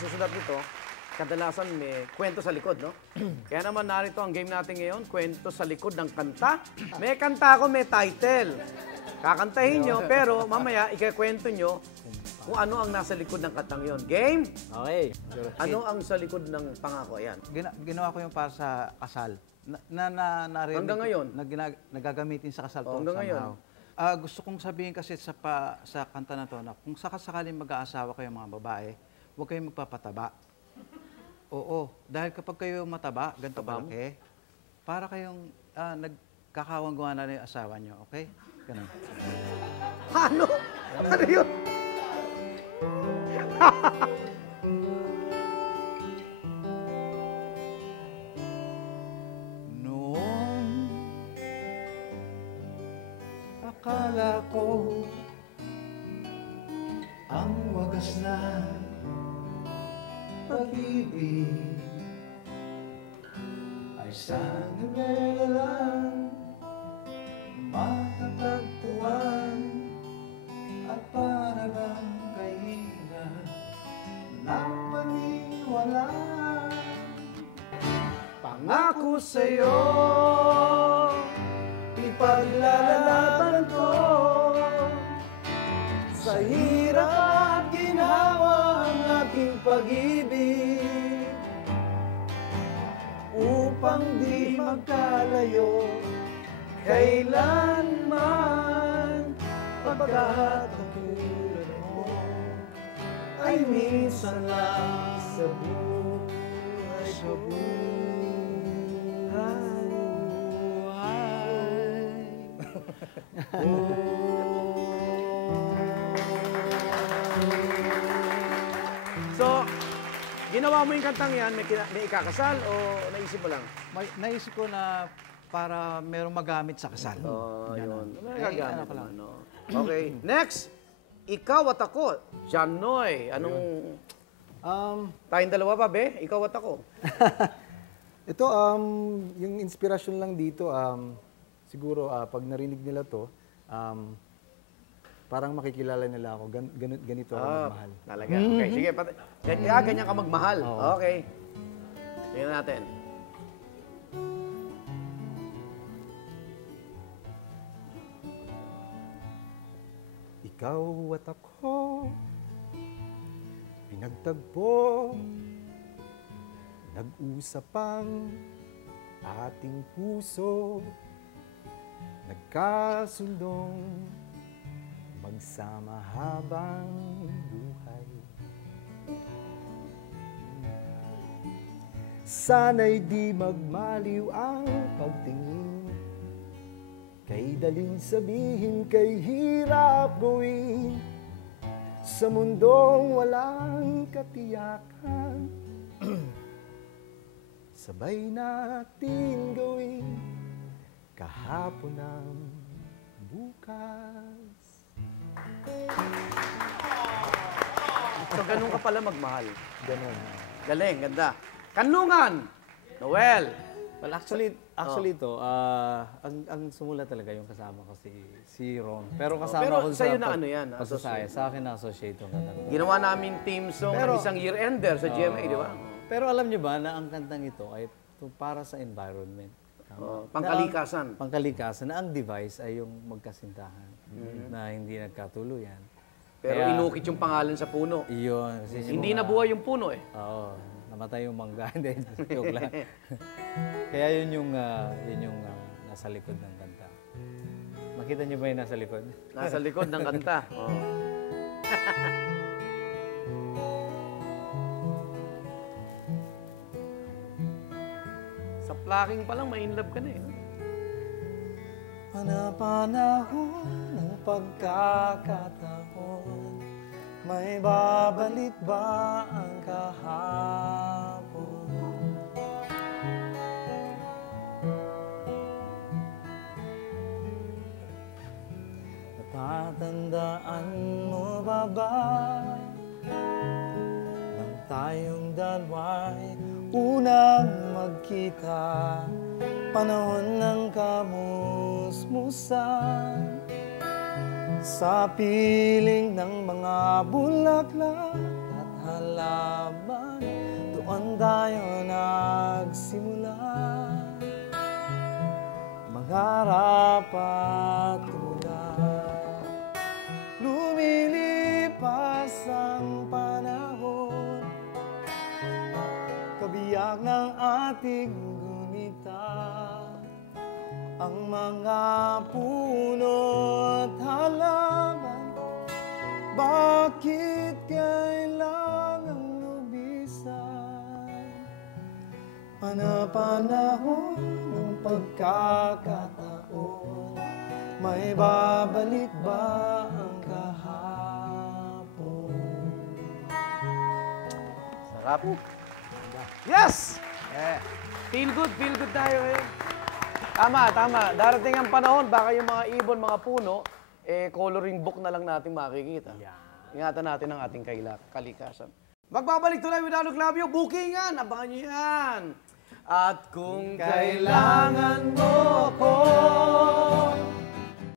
susunod nito, kadalasan may kwento sa likod, no? Kaya naman narito ang game natin ngayon, kwento sa likod ng kanta. May kanta ako, may title. Kakantahin nyo, pero mamaya ikakwento nyo kung ano ang nasa likod ng kantang yon. Game? Okay. Ano ang sa likod ng pangako? Ayan. Ginawa ko yung para sa kasal. Narinig, Hanggang ngayon? Nagagamitin sa kasal to. Hanggang ngayon? Gusto kong sabihin kasi sa kanta na to na kung sakasakaling mag-aasawa kayo mga babae, huwag kayong magpapataba. Oo, dahil kapag kayo mataba, ganito kalaki, para kayong nagkakawang-gawa na yung asawa nyo, okay? Ganun. Ano? Ano yun? Noon, akala ko ang wagas na pag-ibig ay sanibela lang matatagpuan at para bang kahirap na paniwala. Pangako sa'yo, ipaglalaban ko sa hirap at ginhawa ang aking pag-ibig upang di magkalayo kailanman pagkat ang tulad mo ay minsan lang sa buhay ko. So, ginawa mo yung kantang yan, may ikakasal o naisip mo lang? Naisip ko na para merong magamit sa kasal. Oo, yun. Ano ko lang. Okay, next. Ikaw at ako. Janoy, anong... tayong dalawa pa, be? Ikaw at ako. Ito, yung inspirasyon lang dito, siguro pag narinig nila to, parang makikilala nila ako. Ganito ako magmahal. Talaga. Okay, sige. Ganyan ka magmahal. Okay. Tingnan natin. Ikaw at ako, pinagtagpo, nag-usap ang ating puso, nagkasundong magsama habang buhay. Sana'y di magmaliw ang pagtingin, kay daling sabihin, kay hirap gawin, sa mundong walang katiyakan. Sabay natin gawin kahapon ng bukas. So, ganun ka pala magmahal. Ganun. Galing, ganda. Kanlungan! Noel! Well, actually ito, ang sumula talaga yung kasama ko si Ron. Pero kasama Pero ko sa'yo na ano yan? Sa akin na associate yung kanta. Ginawa namin team song ng isang year-ender sa GMA, di ba? Pero alam niyo ba na ang kantang ito ay para sa environment. Pangkalikasan. Pangkalikasan na ang device ay yung magkasintahan na hindi nagkatuluyan. Pero inukit yung pangalan sa puno. Iyon. Hindi nabuhay yung puno eh. Oo. Namatay yung mangga. Hindi, joke lang. Kaya yun yung nasa likod ng kanta. Makita niyo ba yung nasa likod? Nasa likod ng kanta. Oh. Sa plucking pa lang, may in love ka na eh. Panapanahon ng pagkakataon, may babalik ba ang kahapon? Natatandaan mo ba nang tayong dalawa'y unang magkita, panahon ng kamusmusan, sa piling ng mga bulaklak at halaman. tayo nagsimula, mangarap at tulad. Lumilipas ang panahon, kabiyak ng ating gunita, ang mga puno at halaman. Bakit kailangang lubisan? Panahon ng pagkakataon, may babalik ba ang kahapon? Sarap. Yes! Feel good tayo eh. Tama. Darating ang panahon, baka yung mga ibon, mga puno, coloring book na lang natin makikita. Ingatan natin ang ating kalikasan. Magbabalik tuloy with Alok Labio. Bookingan! Abangan nyo yan! At kung kailangan mo ko